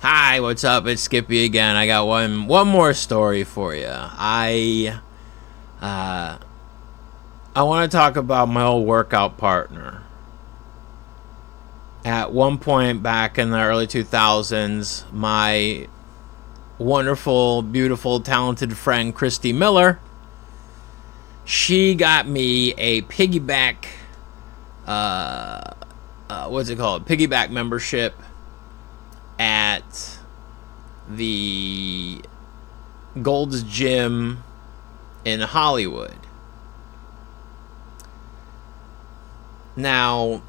Hi, what's up? It's Skippy again. I got one more story for you. I want to talk about my old workout partner. At one point back in the early 2000s, my wonderful, beautiful, talented friend Christy Miller, she got me a piggyback what's it called? Piggyback membership at the Gold's Gym in Hollywood. Now,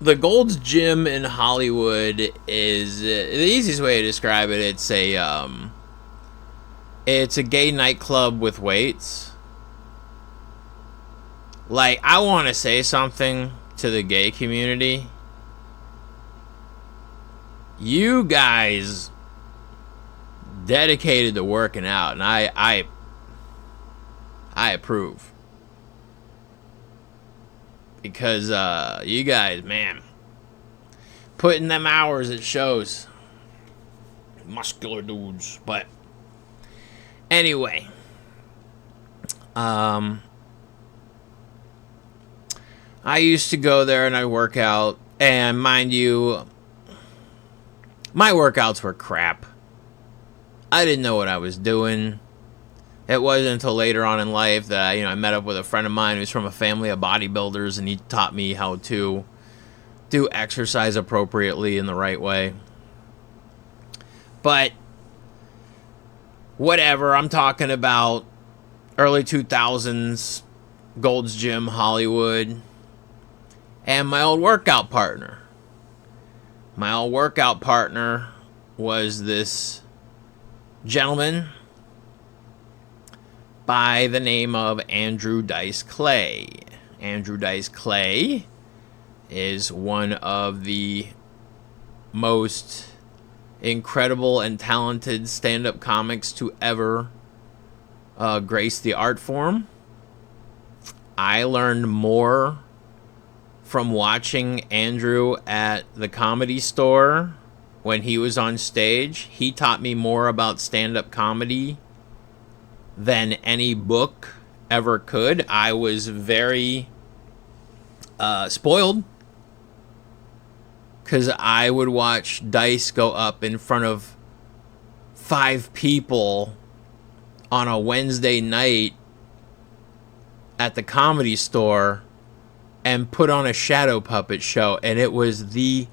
the Gold's Gym in Hollywood is the easiest way to describe it. It's a gay nightclub with weights. Like, I want to say something to the gay community. You guys dedicated to working out, and I approve. Because you guys, man, putting them hours, it shows. Muscular dudes. But anyway, I used to go there and I work out, and mind you, my workouts were crap. I didn't know what I was doing. It wasn't until later on in life that I met up with a friend of mine who's from a family of bodybuilders, and he taught me how to do exercise appropriately in the right way. But whatever, I'm talking about early 2000s, Gold's Gym, Hollywood, and my old workout partner. My old workout partner was this gentleman by the name of Andrew Dice Clay. Andrew Dice Clay is one of the most incredible and talented stand-up comics to ever grace the art form. I learned more from watching Andrew at the Comedy Store when he was on stage. He taught me more about stand-up comedy than any book ever could. I was very spoiled because I would watch Dice go up in front of 5 people on a Wednesday night at the Comedy Store and put on a shadow puppet show, and it was the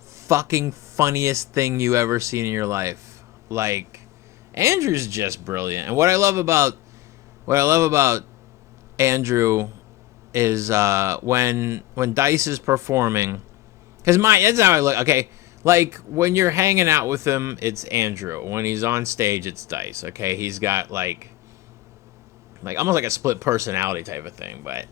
fucking funniest thing you ever seen in your life. Like, Andrew's just brilliant. And what I love about Andrew is when Dice is performing, because that's how I look. Okay, like when you're hanging out with him, it's Andrew. When he's on stage, it's Dice. Okay, he's got like almost like a split personality type of thing, but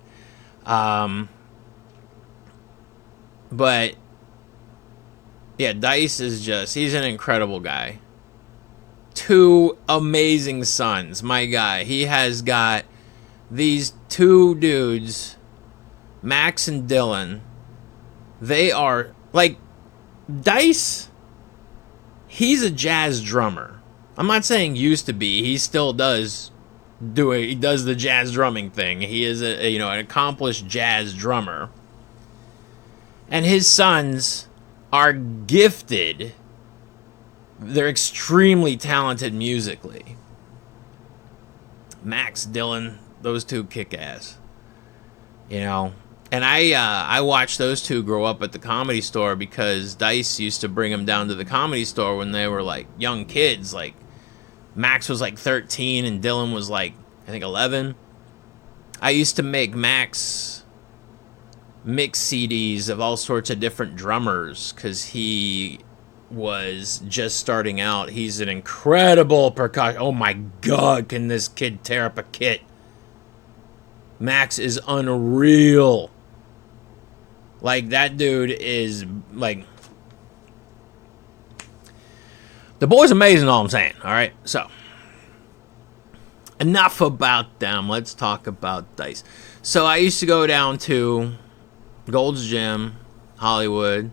yeah, Dice is he's an incredible guy. 2 amazing sons, my guy. He has got these 2 dudes, Max and Dylan. They are like, Dice, he's a jazz drummer. I'm not saying used to be. He still does he does the jazz drumming thing. He is an accomplished jazz drummer. And his sons are gifted. They're extremely talented musically. Max, Dylan, those 2 kick ass. And I watched those 2 grow up at the Comedy Store because Dice used to bring them down to the Comedy Store when they were like young kids. Like, Max was like 13 and Dylan was like, I think 11. I used to make Max mix CDs of all sorts of different drummers because he was just starting out. He's an incredible percussion. Oh my God, can this kid tear up a kit? Max is unreal. Like, that dude is like, the boy's amazing, all I'm saying. All right, so enough about them. Let's talk about Dice. So I used to go down to Gold's Gym, Hollywood,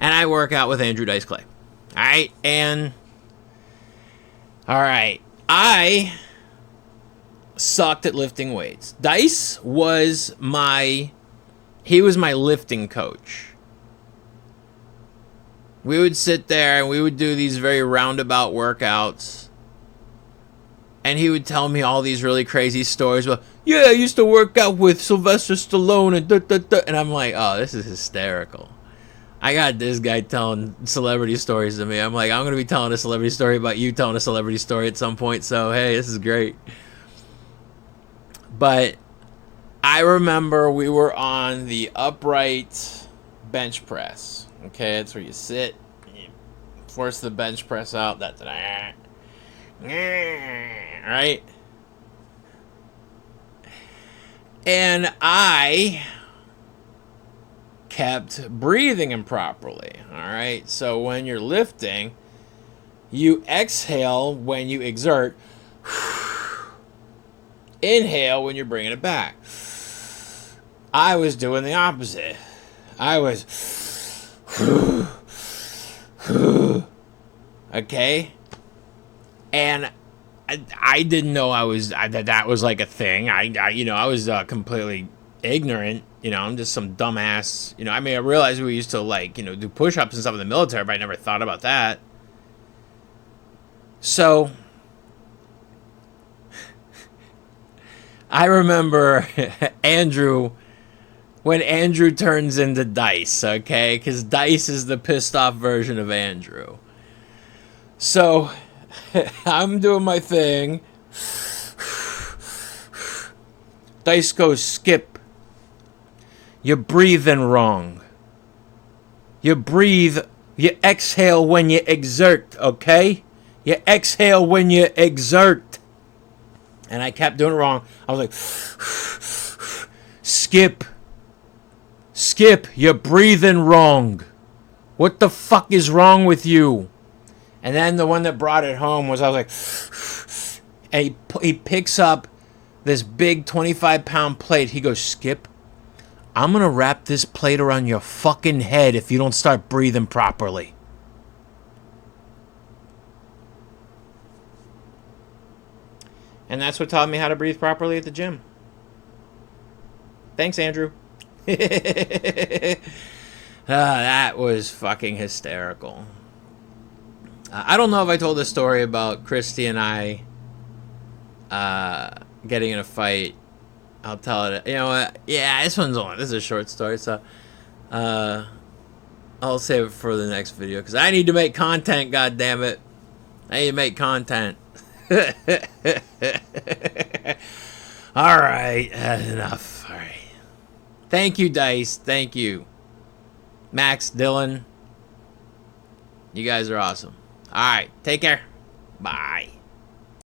and I work out with Andrew Dice Clay. Alright, and alright. I sucked at lifting weights. Dice was my lifting coach. We would sit there and we would do these very roundabout workouts. And he would tell me all these really crazy stories about, yeah, I used to work out with Sylvester Stallone and da. And I'm like, oh, this is hysterical. I got this guy telling celebrity stories to me. I'm like, I'm going to be telling a celebrity story about you telling a celebrity story at some point. So, hey, this is great. But I remember we were on the upright bench press. Okay, that's where you sit, and you force the bench press out. That's right. And I kept breathing improperly. All right. So when you're lifting, you exhale when you exert. Inhale when you're bringing it back. I was doing the opposite. I was okay, and I didn't know that was like a thing. I was completely ignorant. I'm just some dumbass. I mean, I realized we used to do push-ups and stuff in the military, but I never thought about that. So I remember Andrew. When Andrew turns into Dice, okay? Because Dice is the pissed off version of Andrew. So, I'm doing my thing. Dice goes, Skip. You're breathing wrong. You exhale when you exert, okay? You exhale when you exert. And I kept doing it wrong. I was like, Skip, you're breathing wrong. What the fuck is wrong with you? And then the one that brought it home was, I was like, and he picks up this big 25-pound plate. He goes, Skip, I'm going to wrap this plate around your fucking head if you don't start breathing properly. And that's what taught me how to breathe properly at the gym. Thanks, Andrew. That was fucking hysterical. I don't know if I told this story about Christy and I getting in a fight. I'll tell it. You know what? Yeah, this is a short story, so I'll save it for the next video because I need to make content. God damn it! I need to make content. All right, that's enough. All right. Thank you, Dice. Thank you. Max, Dylan. You guys are awesome. All right. Take care. Bye.